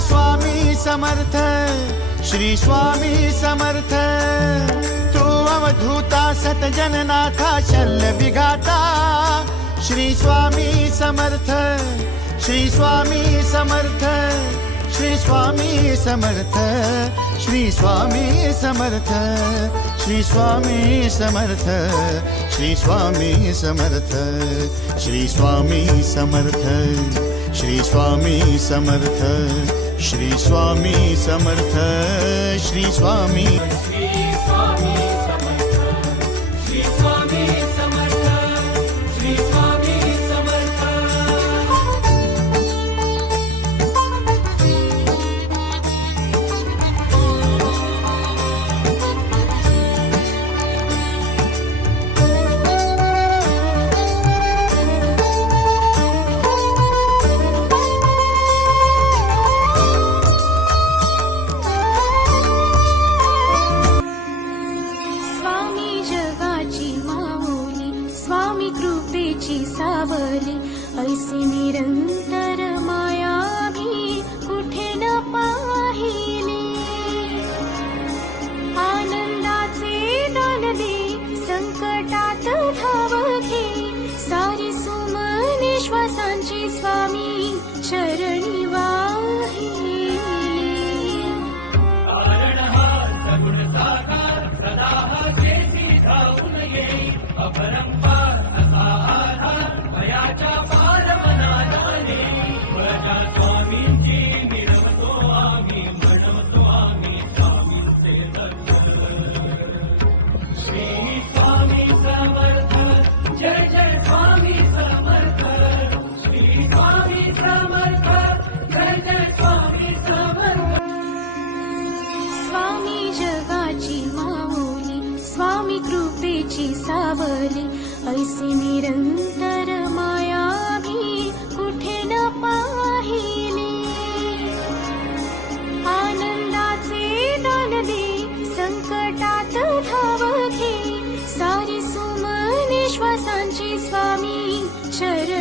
स्वामी समर्थ, श्री स्वामी समर्थ। तू अवधूता सतजननाथा शल्य विघाता, श्री स्वामी समर्थ, श्री स्वामी समर्थ, श्री स्वामी समर्थ, श्री स्वामी समर्थ, श्री स्वामी समर्थ, श्री स्वामी समर्थ, श्री स्वामी समर्थ, श्री स्वामी समर्थ, श्री स्वामी समर्थ, श्री स्वामी कृपेची सावली, ऐसी निरंतर माया भी कुठे न पाहिली। आनंदाचे दान दे, संकटात धाव घे, सारी सुमने श्वासांची स्वामी चरणी वाहिली। स्वामी जगाची माऊली, स्वामी कृपेची सावली, ऐसी निरंतर माया भी कुठे न पाहिली। आनंदाचे दान दे, संकटात धाव घे, सारी सुमने श्वासांची स्वामी चरण